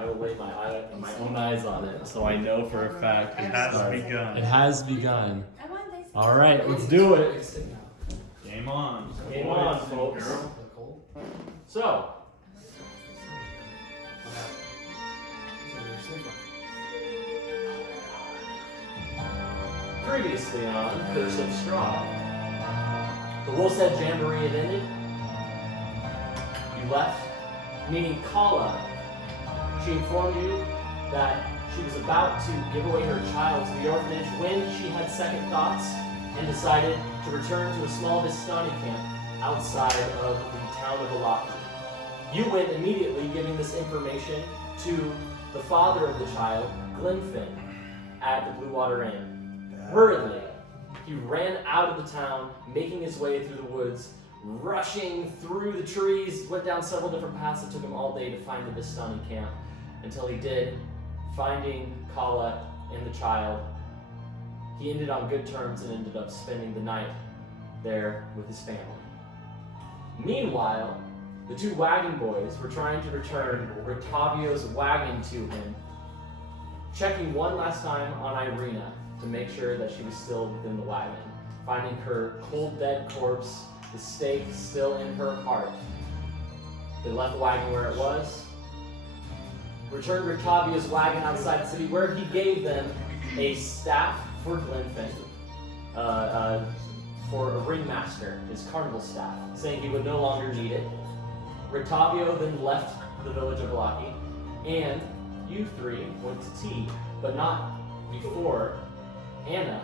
I will lay my own eyes on it, so I know for a fact It has begun. It has begun. All right, let's do it. Game on. Game on, folks. So, previously on Curse of Strahd, the Wolf's Head Jamboree had ended. You left, meaning Kala. She informed you that she was about to give away her child to the orphanage when she had second thoughts and decided to return to a small Vistani camp outside of the town of Alaki. You went immediately giving this information to the father of the child, Glenfin, at the Blue Water Inn. Hurriedly, he ran out of the town, making his way through the woods, rushing through the trees, went down several different paths that took him all day to find the Vistani camp, until he did, finding Kala and the child. He ended on good terms and ended up spending the night there with his family. Meanwhile, the two wagon boys were trying to return Rictavio's wagon to him, checking one last time on Irina to make sure that she was still within the wagon, finding her cold dead corpse, the stake still in her heart. They left the wagon where it was, returned Rictavio's wagon outside the city, where he gave them a staff for Glenfin, for a ringmaster, his carnival staff, saying he would no longer need it. Rictavio then left the village of Alaki, and you three went to tea, but not before Anna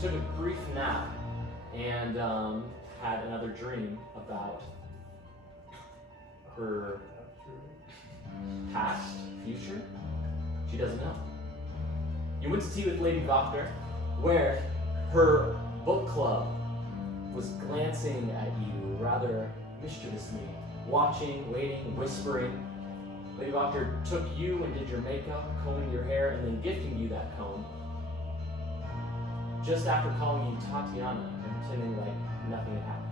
took a brief nap and had another dream about her past, future. She doesn't know. You went to tea with Lady Voctor, where her book club was glancing at you rather mischievously, watching, waiting, whispering. Lady Voctor took you and did your makeup, combing your hair, and then gifting you that comb, just after calling you Tatiana and pretending like nothing had happened.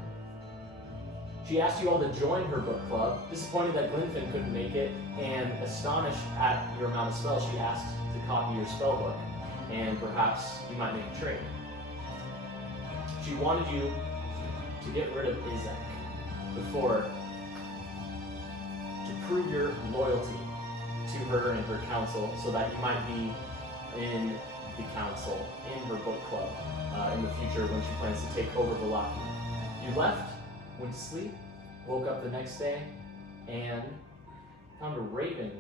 She asked you all to join her book club, disappointed that Glenfin couldn't make it, and astonished at your amount of spells, she asked to copy your spell book, and perhaps you might make a trade. She wanted you to get rid of Izek before, to prove your loyalty to her and her council, so that you might be in the council, in her book club, in the future when she plans to take over Vallaki. You left, went to sleep, woke up the next day, and found a raven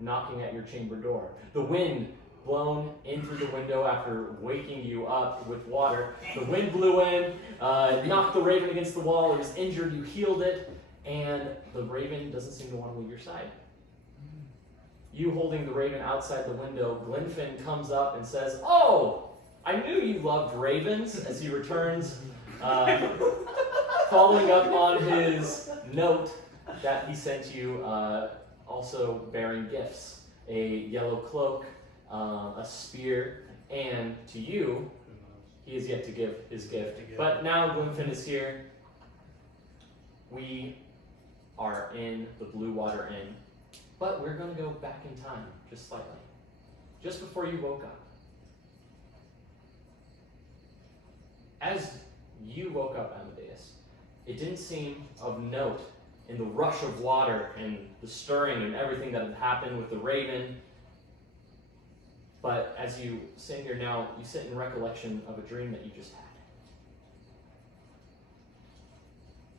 knocking at your chamber door. The wind blown in through the window after waking you up with water. The wind blew in, knocked the raven against the wall. It was injured, you healed it, and the raven doesn't seem to want to leave your side. You holding the raven outside the window, Glenfin comes up and says, "Oh, I knew you loved ravens," as he returns, following up on his note that he sent you, also bearing gifts, a yellow cloak, a spear, and to you, he is yet to give his gift. But now Glenfin is here. We are in the Blue Water Inn, but we're going to go back in time, just slightly. Just before you woke up. As you woke up, Amadeus, it didn't seem of note in the rush of water and the stirring and everything that had happened with the raven. But as you sit here now, you sit in recollection of a dream that you just had.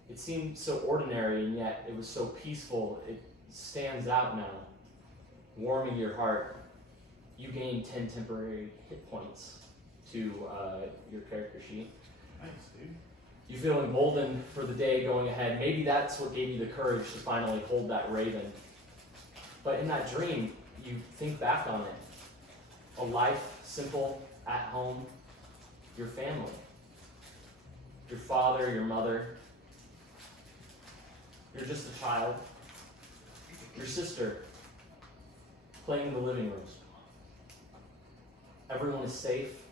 It seemed so ordinary, and yet it was so peaceful. It stands out now, warming your heart. You gained 10 temporary hit points to your character sheet. Nice, dude. You feel emboldened for the day going ahead. Maybe that's what gave you the courage to finally hold that raven. But in that dream, you think back on it. A life, simple, at home, your family, your father, your mother. You're just a child. Your sister, playing in the living room. Everyone is safe.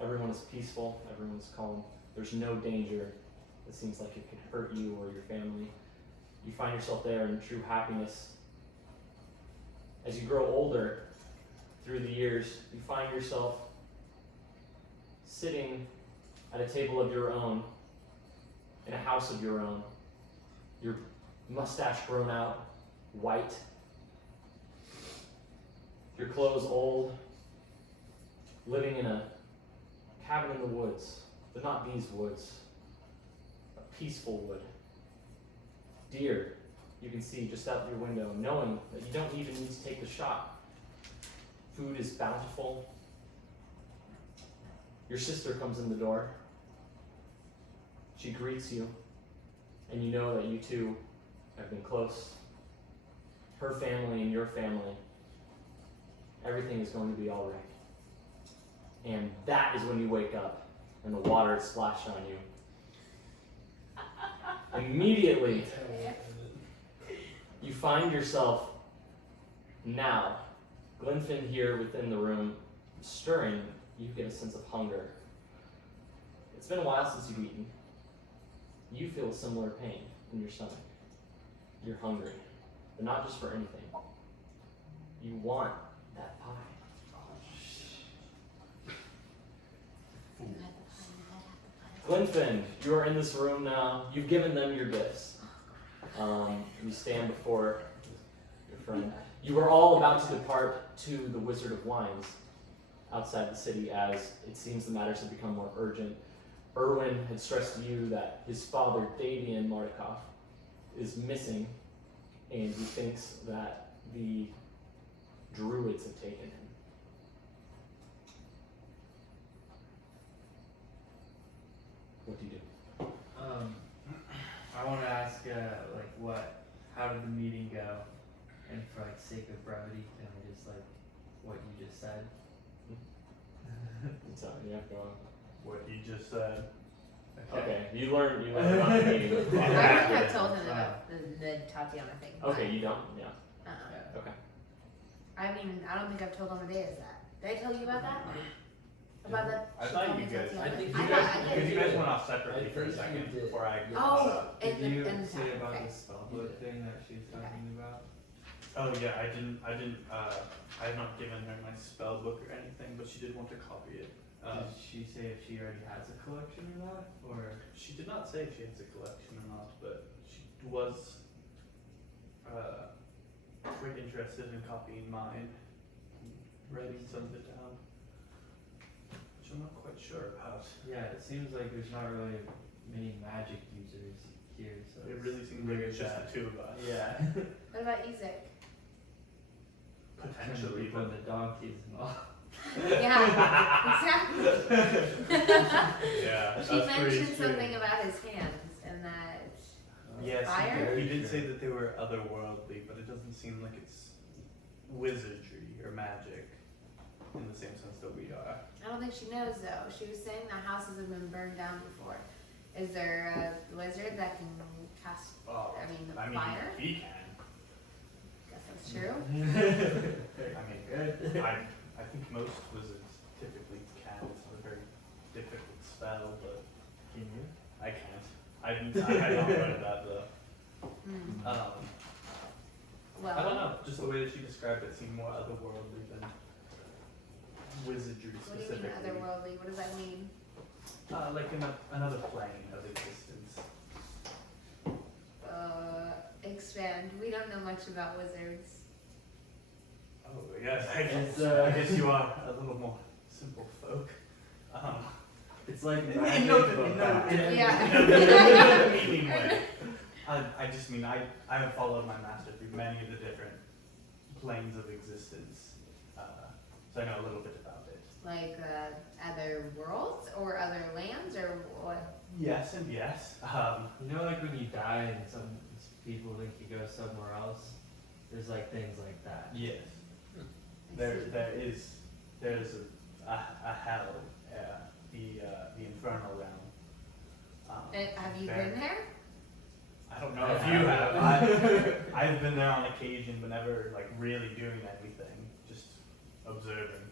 Everyone is peaceful. Everyone's calm. There's no danger that seems like it could hurt you or your family. You find yourself there in true happiness. As you grow older, through the years, you find yourself sitting at a table of your own, in a house of your own, your mustache grown out, white, your clothes old, living in a cabin in the woods, but not these woods, a peaceful wood. Deer you can see just out your window, knowing that you don't even need to take the shot. Food is bountiful. Your sister comes in the door. She greets you, and you know that you two have been close. Her family and your family, everything is going to be all right. And that is when you wake up and the water is splashed on you. Immediately, you find yourself now, Glenfin here within the room, stirring. You get a sense of hunger. It's been a while since you've eaten. You feel a similar pain in your stomach. You're hungry, but not just for anything. You want that pie. Glenfin, you are in this room now. You've given them your gifts. You stand before your friend. You are all about to depart to the Wizard of Wines outside the city, as it seems the matters have become more urgent. Erwin had stressed to you that his father, Davian Mordekov, is missing, and he thinks that the druids have taken him. What do you do? I want to ask, how did the meeting go? And for sake of brevity, can I just what you just said? Sorry, yeah, go on. What he just said. Okay, you learned about the meeting. I wouldn't have told him about the Tatiana thing. Okay, you don't? Yeah. Uh-uh. Okay. I mean, I don't think I've told him what day is that. Did I tell you about that? About that? I she thought told you me guys, Tatiana? I think I you thought guys- I because did. you guys went off separately for a think you second did. before I. Oh, Did in you the say time, about okay. the spellbook thing that she was talking about? Oh yeah, I didn't. I've not given her my spell book or anything, but she did want to copy it. Did she say if she already has a collection or not? Or She did not say if she has a collection or not, but she was quite interested in copying mine, writing some of it down, which I'm not quite sure about. yeah, it seems like there's not really many magic users here, so It it's really seems like weird it's just that- the two of us. Yeah. What about Isaac? Potentially, From but the donkeys and all. Yeah, exactly. yeah, She that's pretty mentioned true. something about his hands and that. Yes, Fire? he did say that they were otherworldly, but it doesn't seem like it's wizardry or magic in the same sense that we are. I don't think she knows though. She was saying the houses have been burned down before. Is there a wizard that can cast? Oh, Fire? he can. Guess that's true. I think most wizards typically can. It's not a very difficult spell, but Can you? I can't. I had not read that though. Hmm. I Well, don't know. Just the way that she described it seemed more otherworldly than wizardry what do you mean specifically. otherworldly? What does that mean? Like another plane of existence. Expand. We don't know much about wizards. Oh yes, I It's, guess you are a little more simple folk. It's like In magic, no but Yeah. meaning way. I just mean I have followed my master through many of the different planes of existence, so I know a little bit about it. Like other worlds or other lands or what? Yes and yes. You know, like when you die and some people think you go somewhere else. There's things like that. Yes. I There's see. a hell, the infernal realm. Have you there- been there? I don't know if you have. I've been there on occasion, but never really doing anything. Just observing.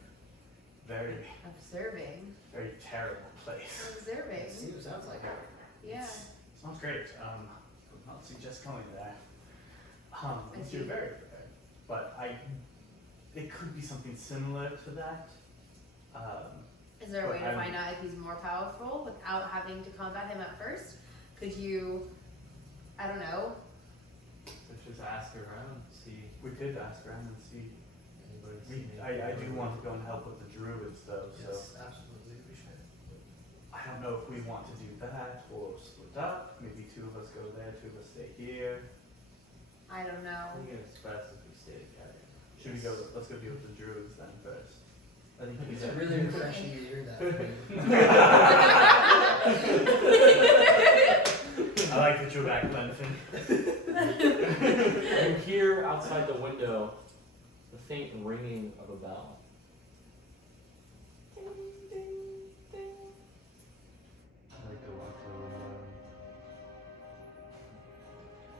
Very, Observing. very terrible place. Observing. Sounds like it. Yeah. Sounds great. not suggest going there. Unless you're very prepared. But it could be something similar to that. Is there a way But to find out if he's more powerful without having to combat him at first? Could you, I don't know. Let's just ask around, see We could ask around and see. anybody see I do want to go and help with the druids though, so Yes, absolutely, we should. I don't know if we want to do that or split up. Maybe 2 of us go there, 2 of us stay here. I don't know. I think it's best if we stay together. Should we go? Let's go deal with the druids then first. I think It's he's really refreshing to hear that. I like that you're back, Lenfin. You hear outside the window the faint ringing of a bell. Ding, ding, ding. I like to walk to the window.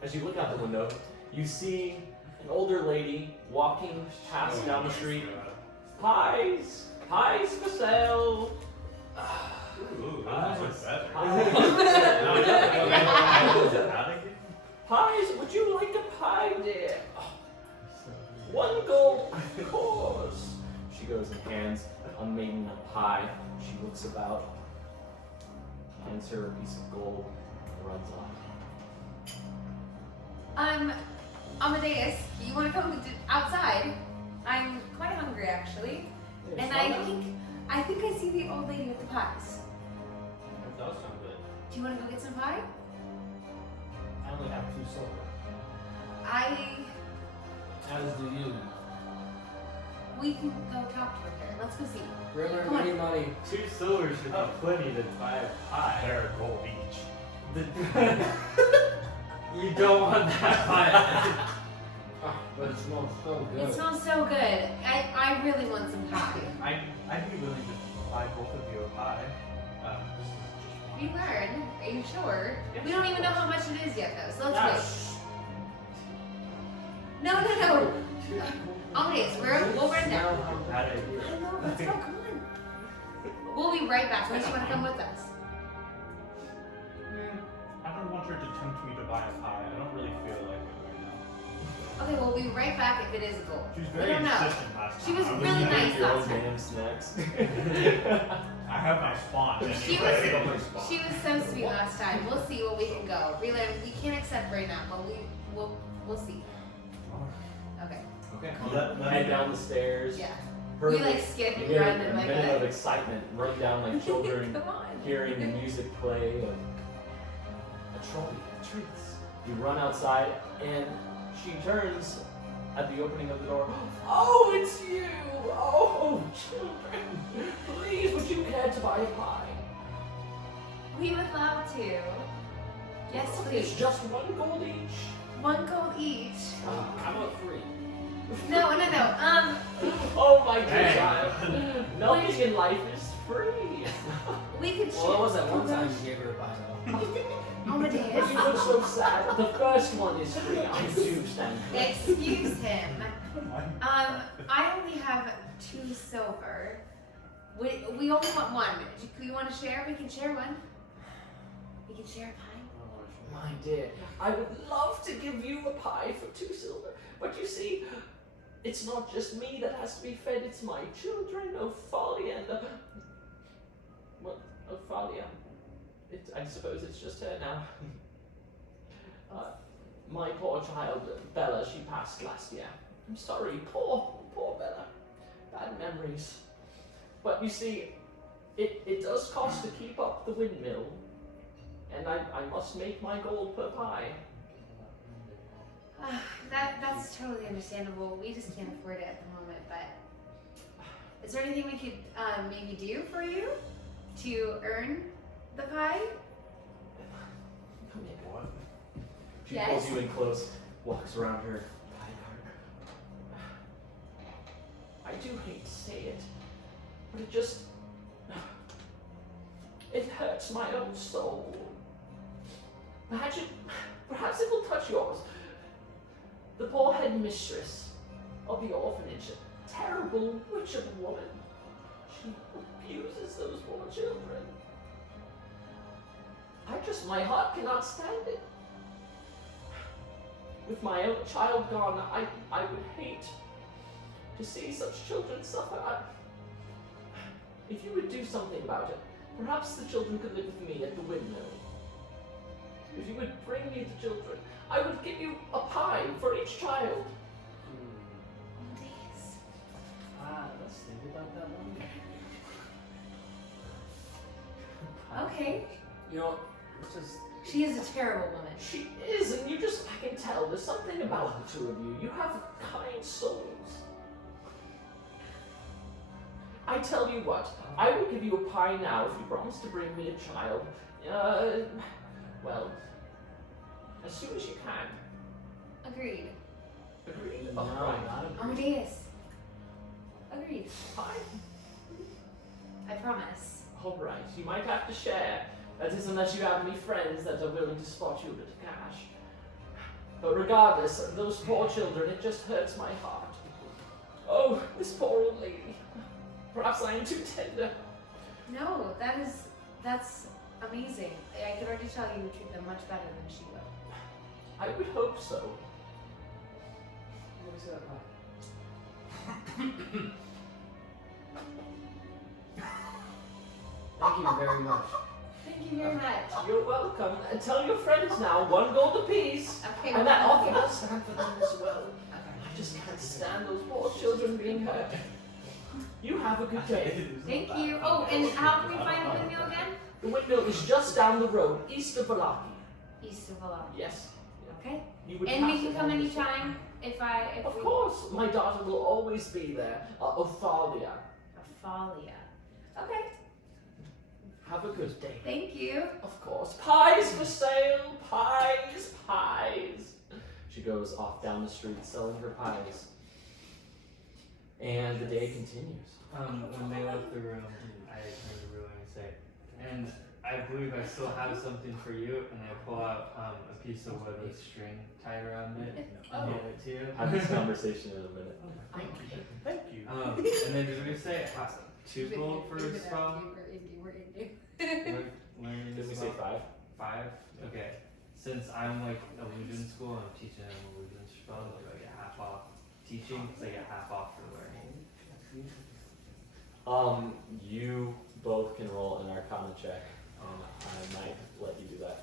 As you look out the window, you see an older lady walking past down the street. Pies! Pies for sale! Ooh, Pies. that's better. Pies. Pies, would you like a pie, dear? 1 gold, of course. She goes and hands a maiden a pie. She looks about, hands her a piece of gold, and runs off. Amadeus, you want to come outside? I'm quite hungry actually, and I think I see the old lady with the pies. That does sound good. Do you want to go get some pie? I only have 2 silver. As do you. We can go talk to her. Let's go see. Bring her Come on. any money. 2 silver should be plenty to buy a pie. They're a gold each. You don't want that pie. But it smells so good. It smells so good. I really want some pie. I'd be willing to buy both of you a pie. We learn. Are you sure? We don't even know how much it is yet though, so let's wait. No. Amadeus, we'll run down. Bad idea. I know, let's go, come on. We'll be right back, unless you want to come with us. I don't want her to tempt me to buy a pie. I don't really feel like it right now. Okay, we'll be right back if it is gold. She was We very don't know. insistent last She time. was I really like, nice Your last own time. damn snacks. I have my spawn anyway. She was- Spawn. She was so sweet last time. We'll see what we can go. Really, we can't accept right now, but we'll see. Okay. Okay. Let Head me down the stairs. Yeah. Her- We like skip you and get run a and like minute of that. excitement, run down like children, Come on. hearing the music play of a trolley, treats. You run outside, and she turns at the opening of the door. Oh, it's you! Oh, children! Please, would you care to buy a pie? We would love to. Yes, It's please. just 1 gold each. 1 gold each. How about 3? No. Oh my dear Dang. child. Nothing in life is free. We could Well, it was share. that one time you gave her a pie though. Amadeus. You look so sad. The first one is free. I do stand corrected. Excuse him. I only have 2 silver. We only want 1. Do you want to share? We can share 1. We can share a pie. My dear, I would love to give you a pie for 2 silver, but you see, it's not just me that has to be fed, it's my children, Ophalia and Ophalia. I suppose it's just her now. My poor child, Bella, she passed last year. I'm sorry, poor Bella. Bad memories. But you see, it does cost to keep up the windmill. And I must make my gold per pie. That's totally understandable. We just can't afford it at the moment, but is there anything we could maybe do for you to earn the pie? Come here. What? She Yes? pulls you in close, walks around her pie cart. I do hate to say it, but it hurts my own soul. Perhaps it will touch yours. The poor headmistress of the orphanage, a terrible witch of a woman. She abuses those poor children. My heart cannot stand it. with my own child gone, I would hate to see such children suffer. If you would do something about it, perhaps the children could live with me at the windmill. If you would bring me the children, I would give you a pie for each child. Let's think about that one. Okay. You know, it's just She is a terrible woman. She is, and I can tell, there's something about the two of you. You have kind souls. I tell you what, I will give you a pie now if you promise to bring me a child. Well, as soon as you can. Agreed. Agreed? no, Alright. not a Amadeus. Agreed. Pie? I promise. Alright, you might have to share. That is, unless you have any friends that are willing to spot you a bit of cash. But regardless, those poor children, it just hurts my heart. Oh, this poor old lady. Perhaps I am too tender. No, that's amazing. I could already tell you would treat them much better than she will. I would hope so. Let me see that pie. Thank you very much. Thank you very much. You're welcome. And tell your friends now, 1 gold apiece. Okay, And that well, offer will stand for them as well. Okay. I just can't stand those poor children being hurt. You have a good day. Thank you. Oh, and how can we find the windmill again? The windmill is just down the road, east of Valaki. East of Valaki. Yes. Okay. You would And pass we can it come on this way. anytime if Of we. course, my daughter will always be there. Ophalia. Ophalia. Okay. Have a good day. Thank you. Of course. Pies for sale. Pies. Pies. She goes off down the street selling her pies. And the day continues. When they left the room, I heard the ruler say, and I believe I still have something for you, and I pull out a piece of wood with string tied around it and give it to you. Have this conversation in a minute. Thank you. Thank you. And then did we say 2 gold for a spell? Learning Did we spell? say 5? 5? Okay. Since I'm like illusion school, I'm teaching them illusion spells, I get half off teaching, because I get half off for learning. You both can roll an Arcana check, and I might let you do that.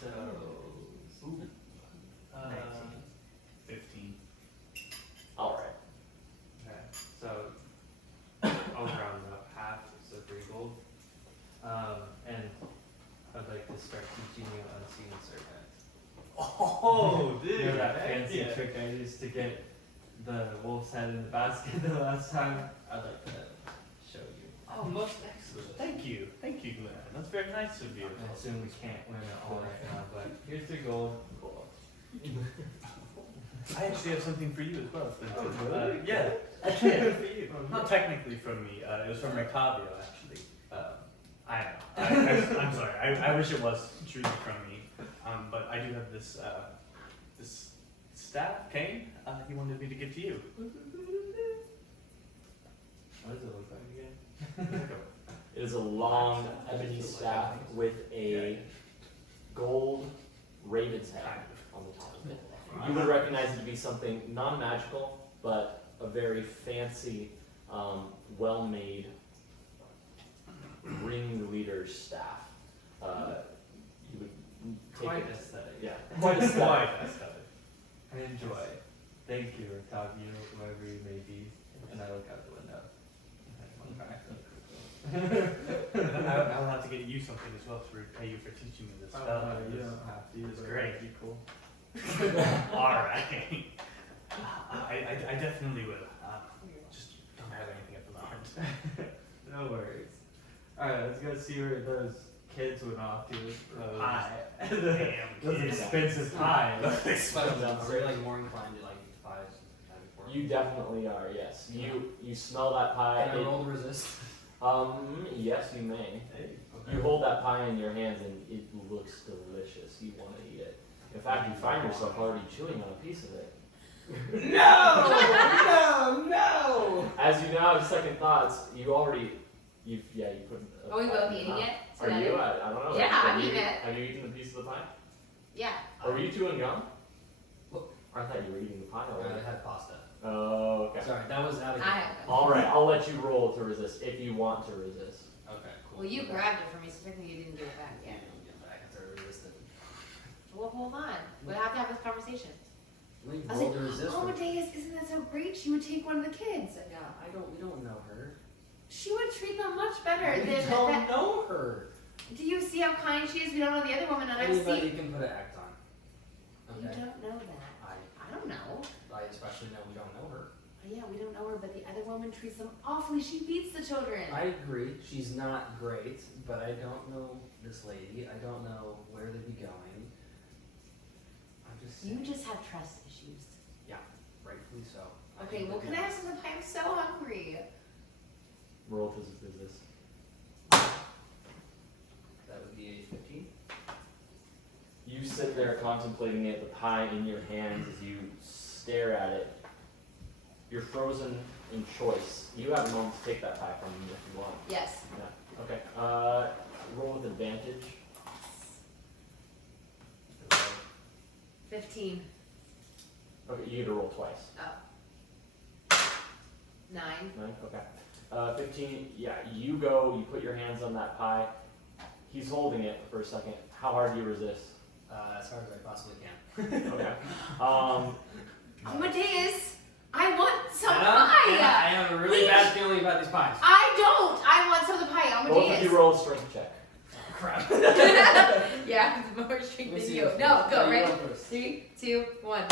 So, 15. All right. okay. So, I'll round up half, so 3 gold. And I'd like to start teaching you Unseen Serpent. Oh, dude. You know that fancy trick I used to get the wolf's head in the basket the last time? I'd like to show you. Oh, most excellent. Thank you, Glenn. That's very nice of you. I assume we can't learn it all right now, but here's 3 gold. I actually have something for you as well, Clinton. Oh, really? Yeah, Actually, good for you. not technically from me. It was from Mercavio, actually. I'm sorry. I wish it was truly from me. But I do have this this staff cane. He wanted me to give to you. What does it look like again? It is a long ebony staff with a gold raven's head on the top of it. You would recognize it to be something non-magical, but a very fancy, well-made ringleader's staff. You would take Quite it. aesthetic. Yeah, quite a staff. Quite aesthetic. I enjoy. Thank you, Octavio, whoever you may be. And I look out the window. And I will have to get you something as well to repay you for teaching me this spell. You don't have to. It's but great. that'd be cool. Alright. I definitely will. Just don't have anything at the moment. No worries. Alright, let's go see where those kids went off to. Those Pie. Damn Those kids. expensive pies. Are we like more inclined to like eat pies than before? You definitely are, yes. You smell that pie. Can I roll to resist? Yes, you may. Hey, You hold that pie in your hands and it looks delicious. You want to eat it. In fact, you find yourself already chewing on a piece of it. No! As you now have second thoughts, you put. Are we both eating it? Are that you? it? I don't know. Yeah, have I'm you, eating it. Have you eaten the piece of the pie? Yeah. Or were you chewing gum? What? I thought you were eating the pie I already. had pasta. Oh, okay. Sorry, that was out of I have them. All right, I'll let you roll to resist if you want to resist. Okay, cool. Well, you Okay. grabbed it from me, so technically you didn't give it back Yeah, yet. I'll get back after I resisted. Well, hold on. We have to have this conversation. Well, you I was rolled like, to resist. oh, Amadeus, isn't that so great? She would take one of the kids. Yeah, we don't know her. She would treat them much better We than don't that. know her. Do you see how kind she is? We don't know the other woman that I've Anybody seen. can put an act on. You Okay. don't know that. I don't know. I especially know we don't know her. Yeah, we don't know her, but the other woman treats them awfully. She beats the children. I agree. She's not great, but I don't know this lady. I don't know where they'd be going. I'm just You just have trust issues. rightfully so. Okay, well, can I have some of the pie? I'm so hungry. Roll to resist. That would be a 15. You sit there contemplating it, the pie in your hands as you stare at it. You're frozen in choice. You have a moment to take that pie from me if you want. Yes. Yeah. Okay. Roll with advantage. 15. Okay, you get to roll twice. Oh. 9. 9? Okay. 15, yeah, you go, you put your hands on that pie. He's holding it for a second. How hard do you resist? As hard as I possibly can. Okay. Amadeus, I want some I pie. have a really Please. bad feeling about these pies. I don't. I want some of the pie. Both of Amadeus. you roll a strength check. Crap. Yeah, more strength Let me than see you. this. No, go, You ready? go first. 3, 2, 1.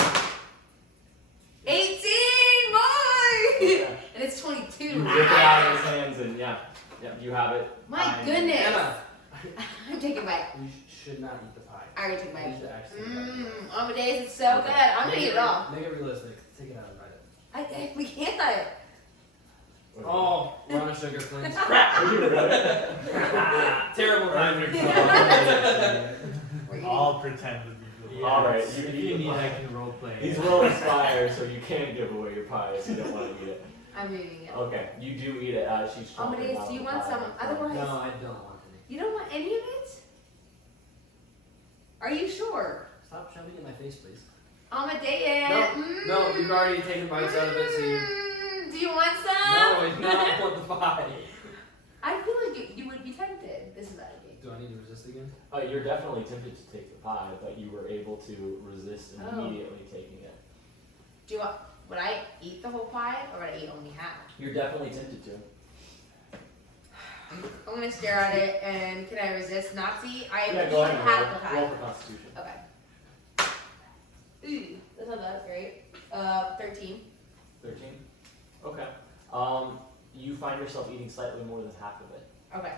18, boy! Okay. And it's 22. You rip it out of his hands and yeah, you have it. My goodness. Emma, I'm taking a bite. you should not eat the pie. I already took a You bite. should actually eat the pie. Amadeus, it's so good. I'm gonna eat it all. Make it realistic. Take it out and bite it. We can't. Oh, we're on a sugar cleanse. Are you really? Terrible timing. We're eating. I'll pretend to be good. Yeah, All right, if you can you eat the need, pie. I can role play. He's will inspired, so you can't give away your pie if you don't want to eat it. I'm eating it. Okay, you do eat it as she's chomping Amadeus, down do you the want pie. some? Otherwise, No, I don't want any. you don't want any of it? Are you sure? Stop shoving it in my face, please. Amadeus. No, you've already taken bites out of it, so you. Do you want some? No, I do not want the pie. I feel like you would be tempted. This is out of game. Do I need to resist again? You're definitely tempted to take the pie, but you were able to resist immediately taking it. Do you want? Would I eat the whole pie or would I eat only half? You're definitely tempted to. I'm gonna stare at it and can I resist Nazi? I Yeah, eat go ahead half the and roll pie. for Constitution. Okay. Ooh, that's not that great. 13. 13. Okay. You find yourself eating slightly more than half of it. Okay.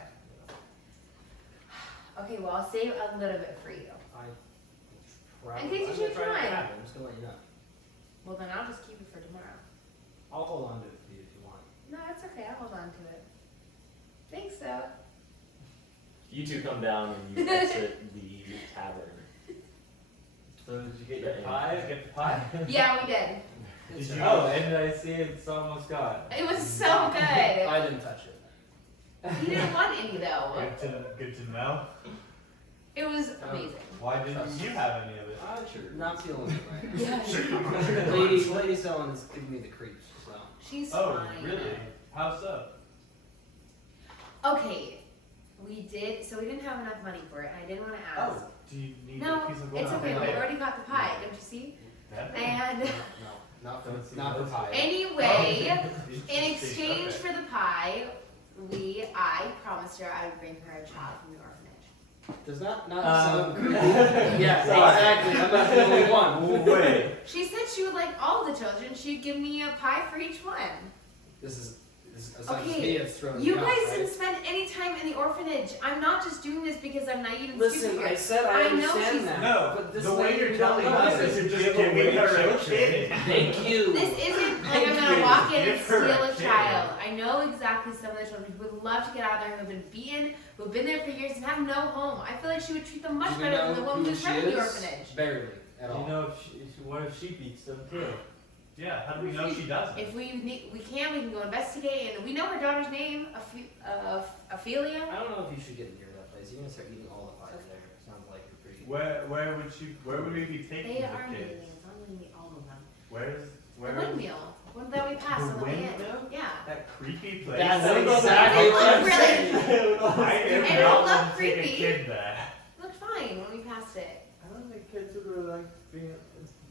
Okay, well I'll save a little bit for you. Probably. In case you I'm gonna change try your not to mind. have it. I'm just gonna let you know. Well then I'll just keep it for tomorrow. I'll hold on to it for you if you want. No, that's okay. I'll hold on to it. Thanks, though. You two come down and you exit the tavern. So did you get your Yeah. pie? Did you get the pie? Yeah, we did. Did you? Oh, and I see it's almost gone. It was so good. I didn't touch it. You didn't want any though. Good to know. It was amazing. Why didn't you have any of it? Sure. Not the only way. Yeah. Lady selling is giving me the creeps, so. She's Oh, fine. really? How so? Okay, we did. So we didn't have enough money for it, and I didn't want to ask. Oh, do you need No, a piece of it's wood? okay. We already got the pie. Don't you see? Yeah. And No, Don't see not for those. pie. anyway, Interesting. in exchange Okay. for the pie, I promised her I would bring her a child from the orphanage. Does not Um, sound creepy? Yeah, exactly. I'm not the only one. Wait. She said she would like all the children. She'd give me a pie for each one. This is as Okay, me as throwing You me off, guys right? didn't spend any time in the orphanage. I'm not just doing this because I'm naive and Listen, stupid I here. said I I know understand she's- that. No, but this the way lady you're we don't telling know us this. is you're just Give giving her away a kid. Thank you. This isn't like Thank I'm gonna you. walk in and Give her steal a a kid. child. I know exactly some of the children who would love to get out there, who have been beaten, who have been there for years and have no home. I feel like she would treat them much Do we better know than the woman who who's she running the is? orphanage. Barely at Do all. you know what if she beats them too? Yeah, how do we know she doesn't? If we can go investigate, and we know her daughter's name, Ophelia. I don't know if you should get near that place. place. You're gonna start eating all the fire there. Sounds like you're pretty. Where would we be taking They the are kids? meetings. I'm gonna meet all of them. Where's The windmill. One that we passed The on the way in. windmill? Yeah. that creepy place? That's It exactly looked what I'm really- saying. I do It not looked want to take a creepy. kid there. It looked fine when we passed it. I don't think kids would really like being.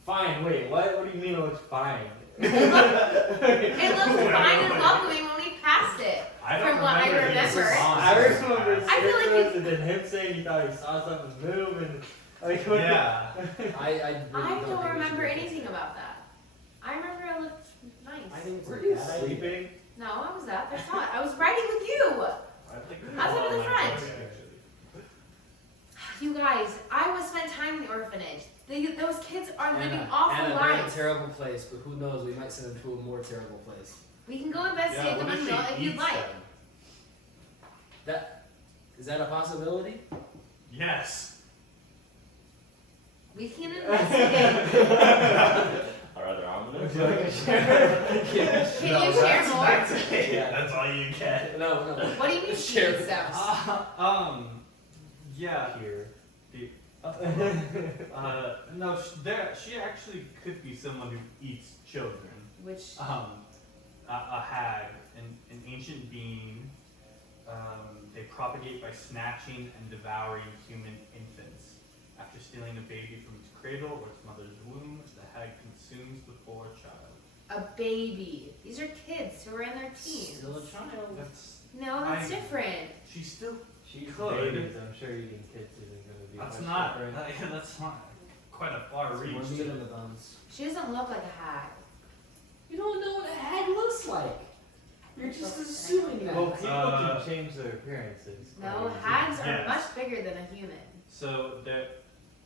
Fine. Wait. What do you mean it looks fine? It looked fine and welcoming when we passed it. I don't From what I remember the remember. response. I remember I feel like Scribbers and then him saying he thought he saw something move and like what Yeah. I really I think don't we should remember go anything there. about that. I remember it looked nice. I think it's Were a you bad idea. sleeping? No, I was up. I saw it. I was riding with you. I think I was up in the front. actually. You guys, I was spent time in the orphanage. Those kids are living awful Anna, they're in a lives. terrible place, but who knows? We might send them to a more terrible place. We can go investigate Yeah, the what if windmill she if you'd eats like. them? Is that a possibility? Yes. We can investigate. Our other ominous. Would you like to share? Can you share more? That's it. That's all you get. No. What do you mean she Share eats them? Yeah. Here. No, she actually could be someone who eats children. Which A hag, an ancient being. They propagate by snatching and devouring human infants. After stealing a baby from its cradle or its mother's womb, the hag consumes the poor child. a baby. These are kids who are in their teens. Still a child. That's No, that's I- different. she's still. She's Could. babies. I'm sure eating kids isn't going to be That's much not. different. That's not quite a far Some more reach. meat on the bones. She doesn't look like a hag. You don't know what a hag looks like. You're just assuming that. Well, people Uh, can change their appearances. No, quite easily. hags are Yes. much bigger than a human. So there.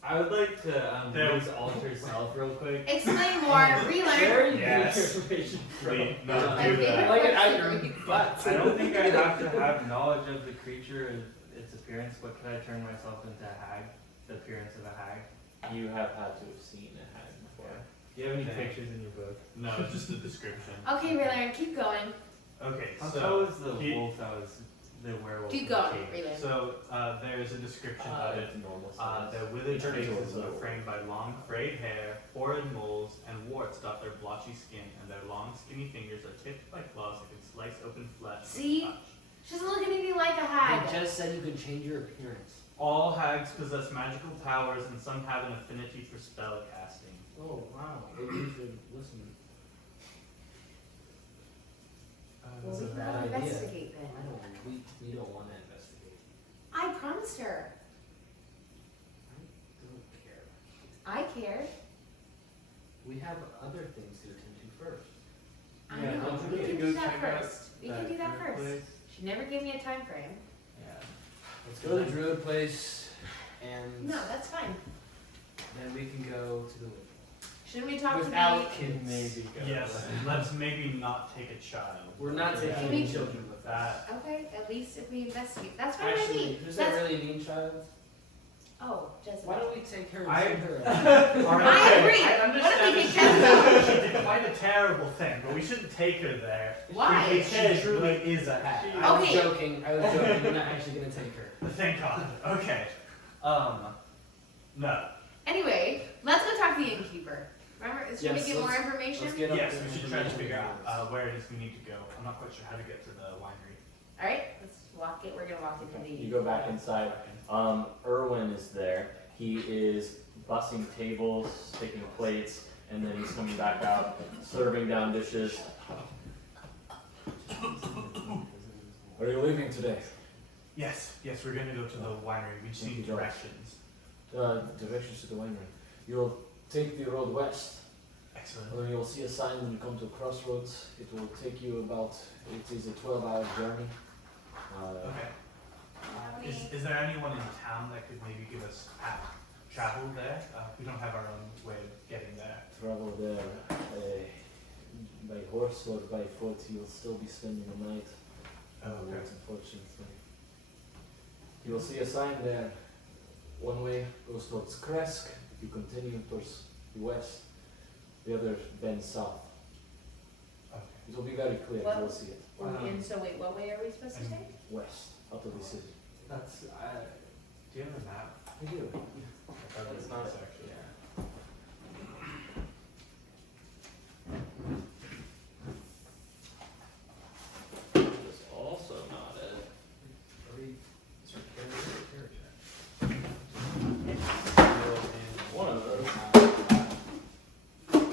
I would like to There- use alter self real quick. Explain more. Relearn. Where are you Yes. getting information from? Wait, no, My do favorite that. Like it part out is your butt. I don't think I have to have knowledge of the creature and its appearance, but could I turn myself into a hag? The appearance of a hag? You have had to have seen a hag before. Do you have any Okay. pictures in your book? No, it's just a description. Okay, relearn. Keep going. Okay, How so was the he- wolf that was the werewolf? Keep in the going. cave? Relearn. So there's a description of it. It's normal size. Their withered Turn into a faces are werewolf. framed by long frayed hair, horrid moles, and warts dot their blotchy skin, and their long skinny fingers are tipped by claws that can slice open flesh with See? a touch. She doesn't look anything like a I hag. just said you can change your appearance. All hags possess magical powers, and some have an affinity for spell casting. Oh wow, maybe you should listen. Well, That's we a can bad go idea. investigate then. I don't. We don't want to investigate. I promised her. I don't care. I cared. We have other things to attend to first. I Yeah, know. don't We you can go do that check out first. We can do that druid first. place? She never gave me a time frame. Yeah. Let's go to the druid place, and No, that's fine. then we can go to the. Shouldn't we talk Without to kids. Maybe go. Yes, let's maybe not take a child. We're not taking Can any we- children with us. the... Okay, at least if we investigate. That's fine with Actually, me. who's that That's... really mean child? Oh, Jezebel. Why don't we take her and I- send her? I agree. I What if understand we take that she did quite a terrible thing, but we shouldn't take her there. Why? In case she truly is a hag. I was Okay. joking. I was joking. We're not actually gonna take her. Thank God. Okay. No. Anyway, let's go talk to the innkeeper. Remember, should we Yes, get more let's- information? Let's get up Yes, there we should and try to information figure about out where it is we need to go. I'm not quite sure how to get to the winery. All right, let's walk it. We're gonna walk into the. You go back inside. Erwin is there. He is bussing tables, taking plates, and then he's coming back out, serving down dishes. Are you leaving today? Yes, we're gonna go to the winery. We just Thank need you, George. directions. Directions to the winery. You'll take the road west, Excellent. and then you'll see a sign when you come to a crossroads. It will take you about, it is a 12-hour journey. Okay. How many- Is there anyone in town that could maybe give us travel there? We don't have our own way of getting there. Travel there by horse or by foot. You'll still be spending the night on the roads, unfortunately. You will see a sign there. One way goes towards Kresk. You continue towards the west. The other bends south. Okay. It will be very clear. What? You'll see it. And so wait, what way are we supposed to take? West, out of the city. That's you have a map? I do. That was It's not nice, actually. Yeah. That's also not it. Are we sort of carriage? One of those.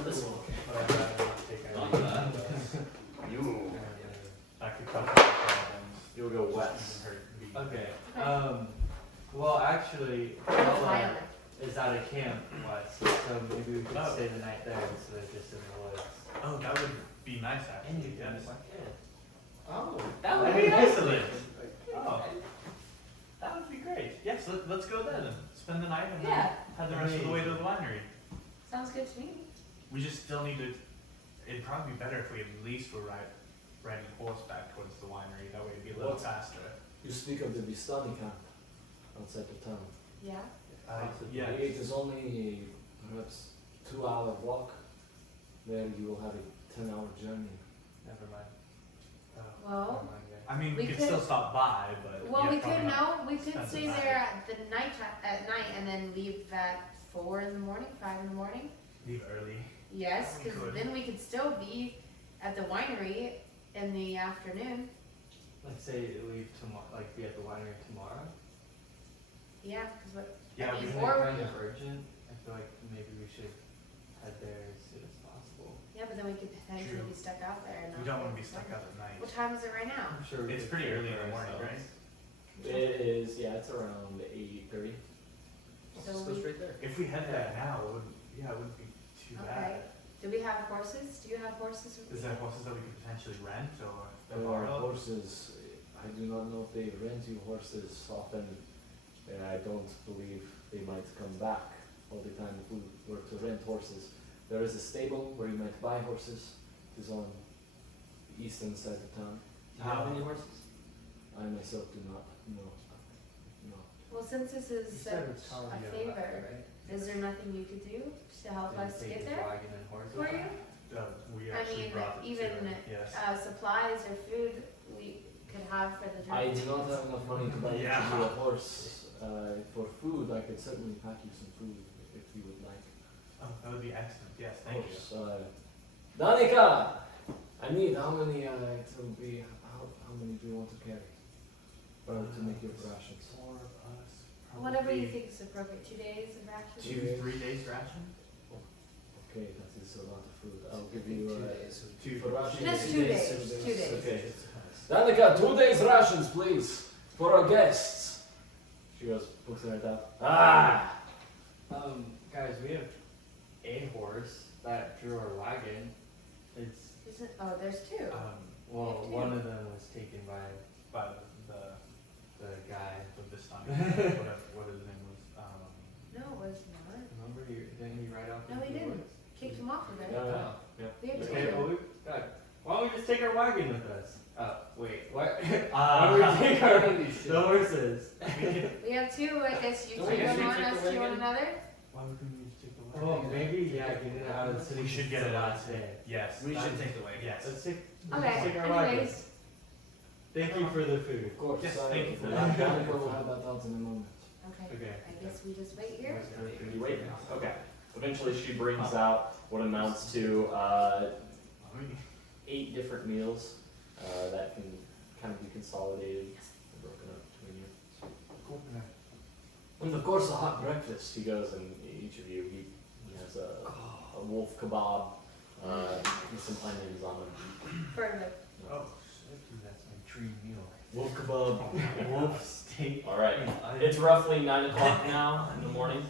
This one. But I'd rather not take Not any that. of those. You. I could cut the You'll go west. Okay. Well, actually, Where's Ella Violet? is out of camp west, so maybe we could Oh. stay the night there instead of just in the woods. Oh, that would be nice actually. Yes. Oh, That would be nice to live. Oh, that would be great. Yes, let's go then and spend the night and then Yeah. head the rest of the way to the winery. Sounds good to me. We just still need to. It'd probably be better if we at least were riding horseback towards the winery. That way it'd be a little What? faster. You speak of the Vistani camp outside the town. Yeah. Yeah. It is only perhaps 2-hour walk. There you will have a 10-hour journey. Never mind. Well, Never mind, guys. I mean, We we could could- still stop by, but well, yeah, we probably could not. we could spend the stay night. there at the night and then leave at 4 in the morning, 5 in the morning. Leave early. Yes, We because could. then we could still be at the winery in the afternoon. Like say leave tomorrow, like be at the winery tomorrow. Yeah, because what? Yeah, I we mean, Isn't or it kind of urgent? I feel like maybe we should head there as soon as possible. yeah, but then we could potentially True. be stuck out there. And We not don't want to be be stuck out at night. What time is it right now? I'm sure we It's could pretty pay early in for the morning, ourselves. right? It is, yeah, it's around 8:30. So Just go we- straight there. If we head there now, it wouldn't be too Okay. bad. Do we have horses? Do you have horses? Is there horses that we could potentially rent or There are borrow? horses. I do not know if they rent you horses often. I don't believe they might come back all the time if we were to rent horses. There is a stable where you might buy horses. It is on the eastern side of town. Do you have any horses? I myself do not know. No. Well, since this You is said it was such probably a a favor, right? is there nothing you could do to help Did us you get take there the wagon and horse for with you? us? We I actually mean, brought it even, to yes. Supplies or food we could have for the I journey. do not have enough money to buy Yeah. you a horse. For food, I could certainly pack you some food if you would like. Oh, that would be excellent. Yes, thank you. Horse, Danica! I need how many to be how many do you want to carry? Or to make your rations? 4 of us. Whatever you probably think is appropriate. 2 days of rations? 2-3 days ration. Okay, that is a lot of food. I'll give you 2 days. for rations. Just 2 days. 2 days. Okay. Danica, 2 days rations, please, for our guests. She goes, looks at her up. Ah! Guys, we have a horse that drew our wagon. It's Isn't, oh, there's 2. well, We have two. one of them was taken by By the guy. this time, what his name was. No, it was not. Remember, didn't he ride off? No, into he the didn't. woods? Kicked him off of it. Yeah, Oh. We have 2. Okay, well, God, why don't we just take our wagon with us? Oh, wait, what? Why Uh, don't we take the horses? We have 2. I guess you Don't take we one take on the us, you want wagon? another? Why would we need to take the Oh, maybe, yeah, get it out of the city. We should get the it out. last day. Yes. We that- should take the wagon. Yes. Let's take Okay, our wagon. anyways. Thank you for the food. Of course, Yes, thank you for Danica that. will have that out in a moment. Okay. Okay. I guess we just wait here. You wait. Okay. Eventually, she brings out what amounts to I mean, 8 different meals that can kind of be consolidated and broken up between you. cool. And of course, a hot breakfast. She goes, and each of you, he has a wolf kebab with some onions on it. Perfect. Oh, That's my dream meal. Wolf kebab. Wolf steak. All right. It's roughly 9 o'clock now in the morning.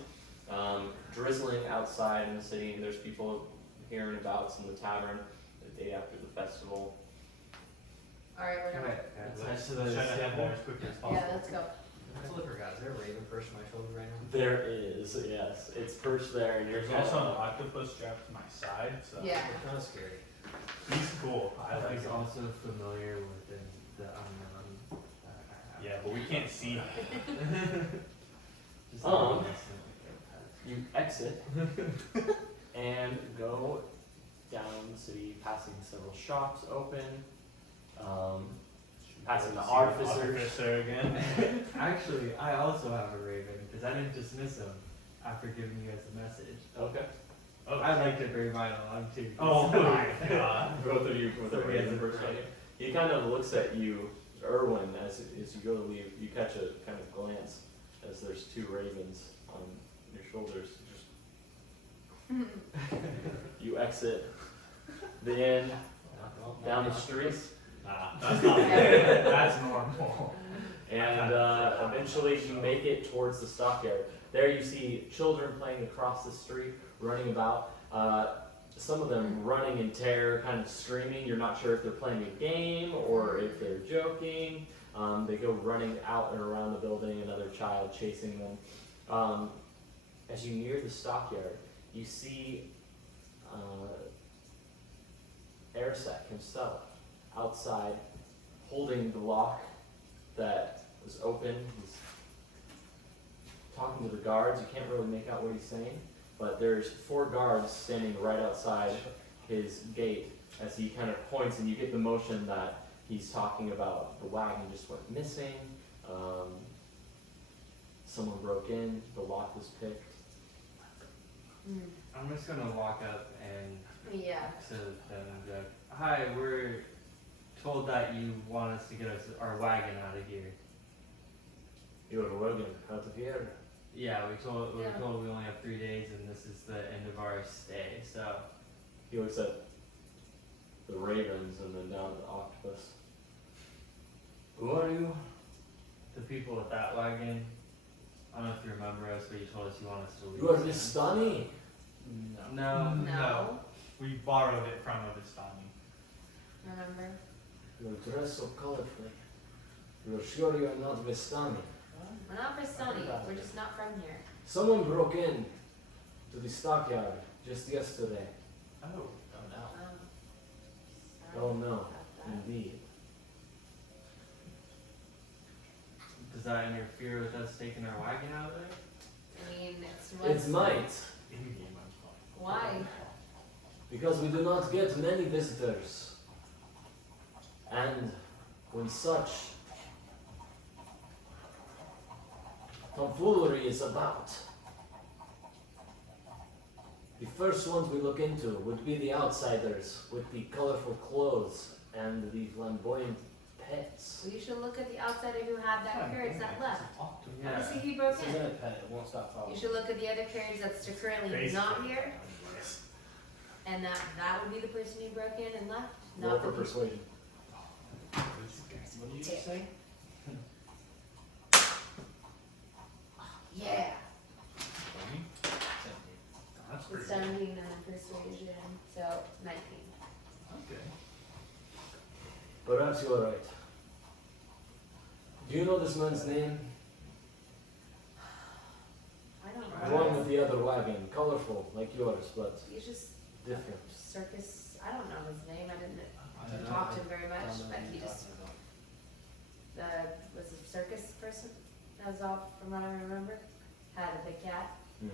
Drizzling outside in the city. There's people here and abouts in the tavern the day after the festival. Alright, we're gonna. Let's head let's to try the to head stable. there as quickly as possible. Yeah, let's go. Let's look for guys. Is there a raven perched on my shoulder right now? There is, yes. It's perched there, and There's also an octopus strapped to my side, so Yeah. It's kind of scary. he's cool. I like He's him. also familiar with the unknown. Yeah, but we can't see him. Just Um, like you exit and go down the city, passing several shops open. Passing the See artificers. artificer again. Actually, I also have a raven because I didn't dismiss him after giving you guys the message. Okay. Oh, I like to bring mine along too. oh my god. Both of you with the So he has raven a first on raven. you. He kind of looks at you, Erwin, as you go to leave. You catch a kind of glance as there's two ravens on your shoulders. You exit the inn down the street, Nah, that's not fair. That's normal. and eventually you make it towards the stockyard. There you see children playing across the street, running about. Some of them running in terror, kind of screaming. You're not sure if they're playing a game or if they're joking. They go running out and around the building, another child chasing them. As you near the stockyard, you see Airsack himself outside holding the lock that was open. He's talking to the guards. You can't really make out what he's saying, but there's 4 guards standing right outside his gate as he kind of points, and you get the motion that he's talking about the wagon just went missing. Someone broke in, the lock was picked. I'm just gonna walk up and Yeah. to them and be like, "Hi, we're told that you want us to get our wagon out of here." Your wagon out of here. Yeah, we're told Yeah. we only have 3 days and this is the end of our stay. So He looks at the ravens and then down at the octopus. Who are you? the people at that wagon, I don't know if you remember us, but you told us you want us to leave. You are Vistani? No. No. We borrowed it from a Vistani. Remember? You dress so colorfully. You're sure you are not Vistani? We're not Bristoni. We're just not from here. Someone broke in to the stockyard just yesterday. Oh. Sorry Oh no, about that. indeed. Does that interfere with us taking our wagon out of there? I mean, it's It might, In-game, I'm fine. Why? because we do not get many visitors. And when such tomfoolery is about, the first ones we look into would be the outsiders with the colorful clothes and the flamboyant pets. Well, you should look at the outsider who had that carriage that left. Yeah. Let's see who broke This isn't in. a pet, it won't stop following. You should look at the other carriage that's currently not here, and that would be the person who broke in and left, Roll not for the people. persuasion. What did you just say? Yeah. That's It's pretty good. 17 and persuasion, so 19. Okay. Perhaps you are right. Do you know this man's name? I don't The know. one with the other wagon, colorful like yours, but He's just different. circus. I don't know his name. I didn't I don't know. talk to him very I much, don't know but who he you're just talking about. was a circus person. That was all from what I remember. Had a big cat. Hmm.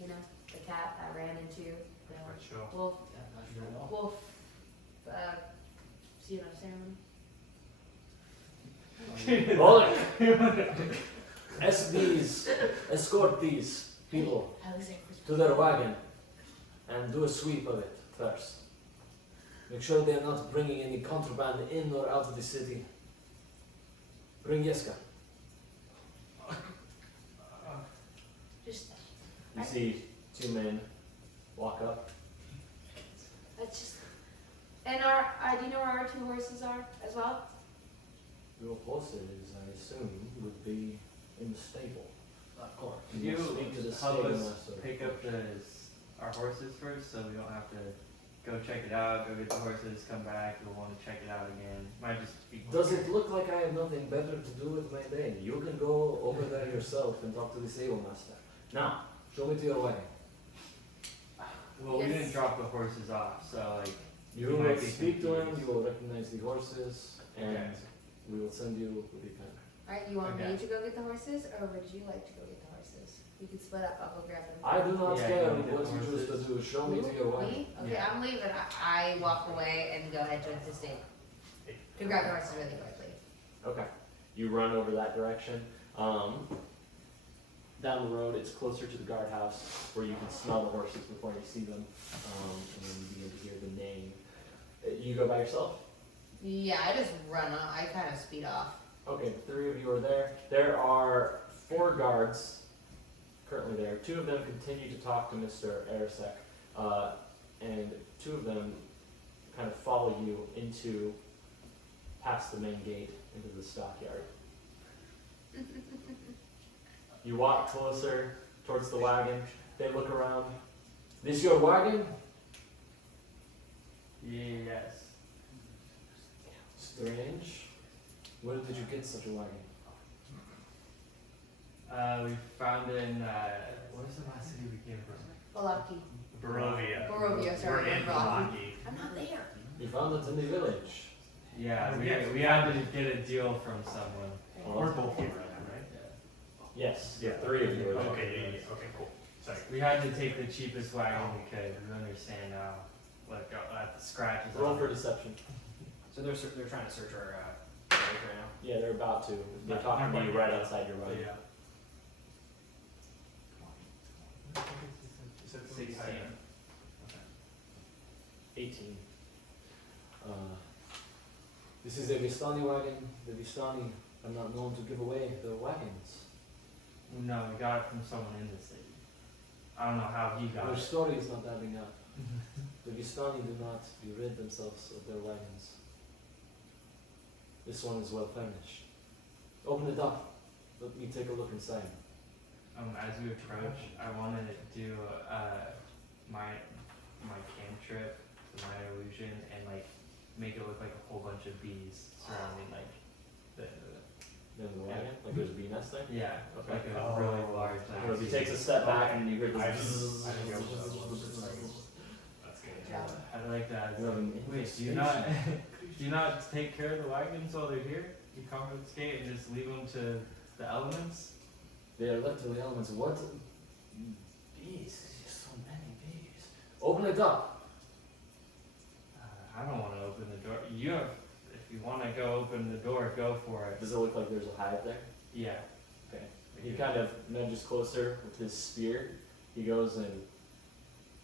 You know, the cat I ran into the Right, sure. wolf Yeah, not sure at all. wolf ceremony. Rolling! Escort these people I was there for to their wagon and do a sweep of it first. Make sure they are not bringing any contraband in or out of the city. Bring Yeska. just You see 2 men walk up. that's just. And our do you know where our 2 horses are as well? Your horses, I assume, would be in the stable. Of course. Could You you must speak to the help stable us master. pick up our horses first so we don't have to go check it out, go get the horses, come back, we'll want to check it out again. Might just be Does it look like I have nothing better to do with my day? You can go over there yourself and talk to the stable master. Now, show me to your wagon. Well, we Yes. didn't drop the horses off, so like You We will might be speak to him, confused. you will recognize the horses, and Okay. we will send you with the pen. Alright, you want me Okay. to go get the horses, or would you like to go get the horses? We could split up. I'll go grab them. I do not Yeah, care you get what the you choose to horses. do. Show me to your wagon. Me? Okay, Yeah. I'm leaving. I walk away and go head towards the stable. To grab the horses really quickly. Okay. You run over that direction. Down the road, it's closer to the guardhouse where you can smell the horses before you see them, and then you begin to hear the neighing. You go by yourself? Yeah, I just run off. I kind of speed off. Okay, the 3 of you are there. There are 4 guards currently there. 2 of them continue to talk to Mr. Arisek, and 2 of them kind of follow you into past the main gate into the stockyard. You walk closer towards the wagon. They look around. This your wagon? Yes. Strange. Where did you get such a wagon? We found it in, what was the last city we came from? Balaki. Barovia. Barovia, sorry. We're in Balaki. I'm not there. You found it in the village. Yeah, Yes. we had to get a deal from someone. We're both here, right? Yes. Yeah. 3 of you are there. Okay, yeah. Okay, cool. Sorry. We had to take the cheapest wagon we could. We understand now, like, the scratches. Roll on for it. deception. So they're trying to search our village right now. Yeah, they're about to. They're talking to you right outside your wagon. Yeah. 16. 18. This is a Vistani wagon. The Vistani are not known to give away their wagons. No, we got it from someone in the city. I don't know how he got Their it. story is not adding up. The Vistani do not rid themselves of their wagons. This one is well furnished. Open it up. Let me take a look inside. As we approach, I wanted to do my camp trip, the minor illusion, and like make it look like a whole bunch of bees surrounding like the Then the wagon, like there's a bee nest there. yeah, Okay. like a really large Or if he takes a step back and you hear I this. just- I think I was- That's good. Good job. I like that. You have an Wait, do you not do you not take care of the wagons while they're here? You confiscate and just leave them to the elements? They are left to the elements. What? Bees. There's just so many bees. Open it up. I don't want to open the door. You have, if you want to go open the door, go for it. Does it look like there's a hive there? Yeah. Okay. He kind of nudges closer with his spear. He goes in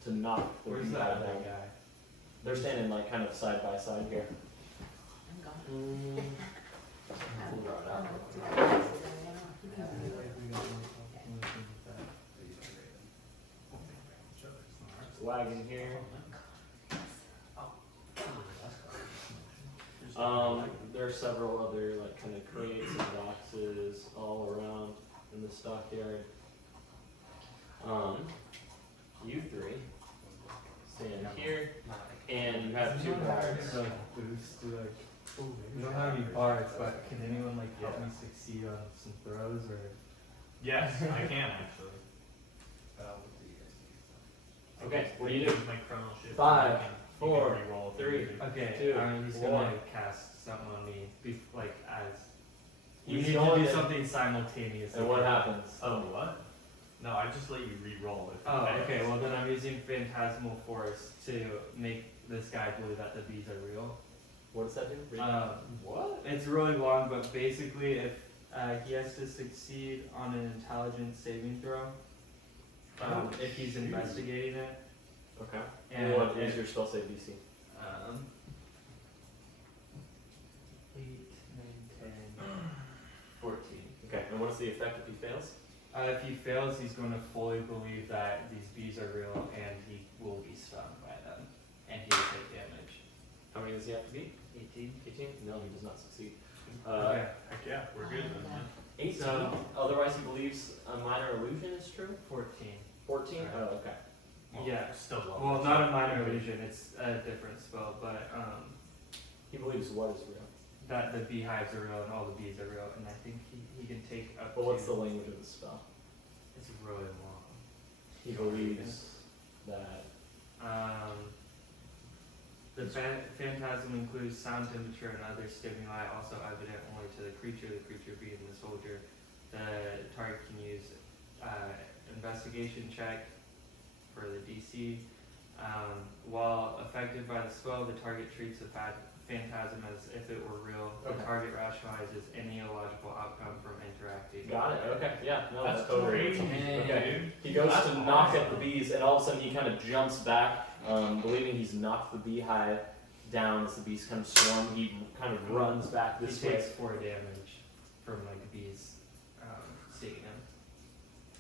to knock the Where's bee that hive other down. guy? They're standing like kind of side by side here. I'm gone. Wagon here. There are several other like kind of crates and boxes all around in the stockyard. You 3 stand here, and you have 2 guards. Boost, like, we don't have any bards, but can anyone like help me succeed on some throws or? Yes, I can actually. Okay, what do you do? My chrono shift. 5, You can 4, re-roll if 3. you need to. Okay, 2, he's 1. gonna cast something on me, like as. We He's need to going do in. something simultaneously. And what happens? Oh, what? No, I just let you re-roll it. Oh, okay. Well, then I'm using Phantasmal Force to make this guy believe that the bees are real. What does that do? What? It's really long, but basically, if he has to succeed on an intelligence saving throw, if he's investigating it, Okay. and What is your spell save DC? 8, 9, 10, 14. Okay, and what's the effect if he fails? If he fails, he's going to fully believe that these bees are real, and he will be stunned by them, and he will take damage. How many does he have to beat? 18. 18? No, he does not succeed. Okay. Heck yeah, we're good then, man. 18. So- Otherwise, he believes a minor illusion is true. 14. 14. Alright. Oh, okay. Well, Yeah. Still low. Well, not a minor illusion. It's a different spell, but He believes what is real. that the beehives are real and all the bees are real, and I think he can take up. But what's to, the language of the spell? It's really long. He believes that. The phantasm includes sound, temperature, and other stimuli, also evident only to the creature being the soldier. The target can use investigation check for the DC. While affected by the spell, the target treats the phantasm as if it were real. The Okay. target rationalizes any illogical outcome from interacting. Got it. Okay. Yeah. No, That's that's totally. crazy, Okay. dude. He goes That's to knock at awesome. the bees, and all of a sudden he kind of jumps back, believing he's knocked the beehive down as the bees kind of swarm. He kind of runs back He this way. takes 4 damage from like bees stinging him.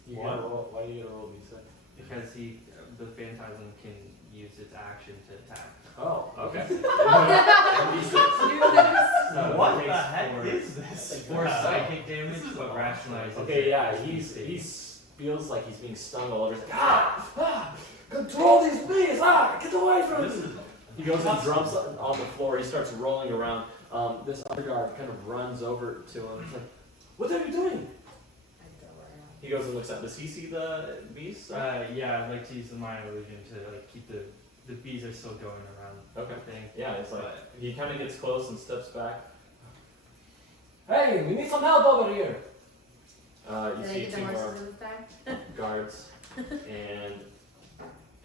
You What? gotta roll- Why do you gotta roll these? Because the phantasm can use its action to attack. Oh, okay. So What it the takes heck four- is this? 4 psychic damage, This is but awesome. rationalizes. Okay, yeah, it as he stinging. feels like he's being stung all over. He's like, control these bees! Get away from This me! is He goes and jumps on the floor. He starts rolling around. This other guard kind of runs over to him. He's like, "What are you doing?" He goes and looks up. Does he see the bees? Yeah, I'd like to use the minor illusion to like keep the bees are still going around. Okay. Thing. Yeah, it's like But he kind of gets close and steps back. Hey, we need some help over here. You Did I see get the two more horses this time? guards and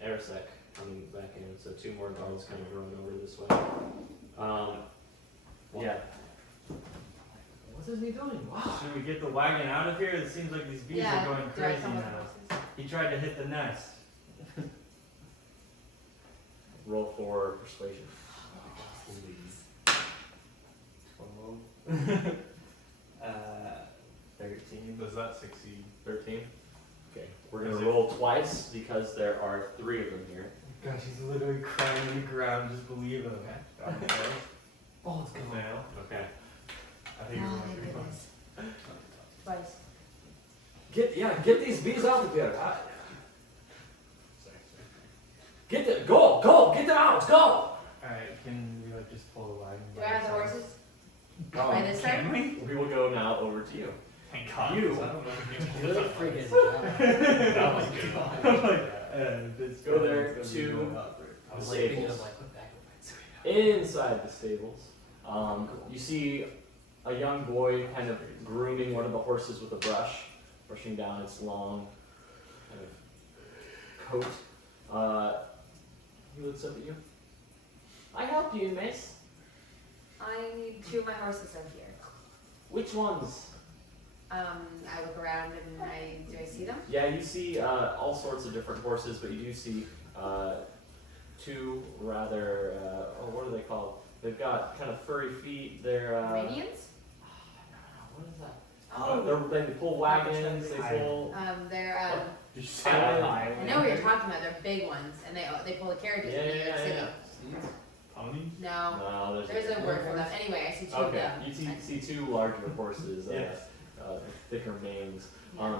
Arisek coming back in. So 2 more guards kind of run over this way. Yeah. What is he doing? Wow. should we get the wagon out of here? It seems like these bees Yeah, are going do I crazy come with now. horses? He tried to hit the nest. Roll for persuasion. Please. 13. Does that succeed? 13. Okay. We're gonna roll twice because there are 3 of them here. Gosh, he's literally crying on the ground. Just believe him. Oh, it's going. Fail. Okay. I think Oh, we're thank going to be fine. goodness. Twice. Get these bees out of here. Get them. Go. Get them out. Go. Alright, can we like just pull the wagon? Do by I have the ourselves? horses? By this Can time? we? We will go now over to you. Thank God. You. 'cause I don't know if we Good can freaking job. That was good. It's Go there it's gonna be to going up. I was the like thinking stables. of like what back of Inside the stables, you see a young boy kind of grooming one of the horses with a brush, brushing down its long kind of coat. He looks up at you. I help you, miss. I need 2 of my horses out here. Which ones? I look around and do I see them? Yeah, you see all sorts of different horses, but you do see 2 rather, what are they called? They've got kind of furry feet. They're Romanians? what is that? Oh. They pull wagons. They pull. They're Did you say Highway. I know what you're talking about. They're big ones, and they pull the carriages in New York City. ponies? No, No, there's a word for them. Anyway, I see 2 of Okay, them. you see 2 larger horses, Yes. thicker manes. Yeah.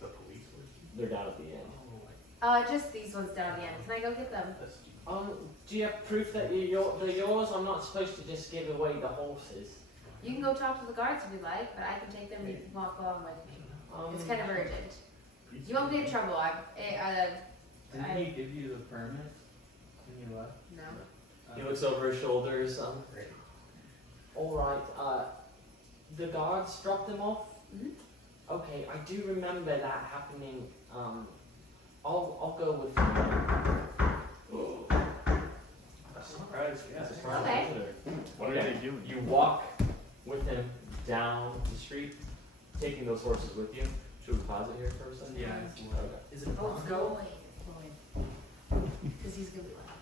The police were. They're down at the end. Just these ones down at the end. Can I go get them? That's Do you have proof that they're yours? I'm not supposed to just give away the horses. You can go talk to the guards if you'd like, but I can take them and you can walk along with me. It's kind of urgent. You won't be in trouble. Didn't he give you the permit when you left? No. He looks over his shoulders. All right. The guards dropped them off. Mhm. Okay, I do remember that happening. I'll go with you. surprise, yeah. Surprise Okay. visitor. What are Okay. they doing? You walk with him down the street, taking those horses with you. Should we pause it here for a second? Yeah. Okay. Is it Oh, Bronco? Floyd. Because he's gonna be like,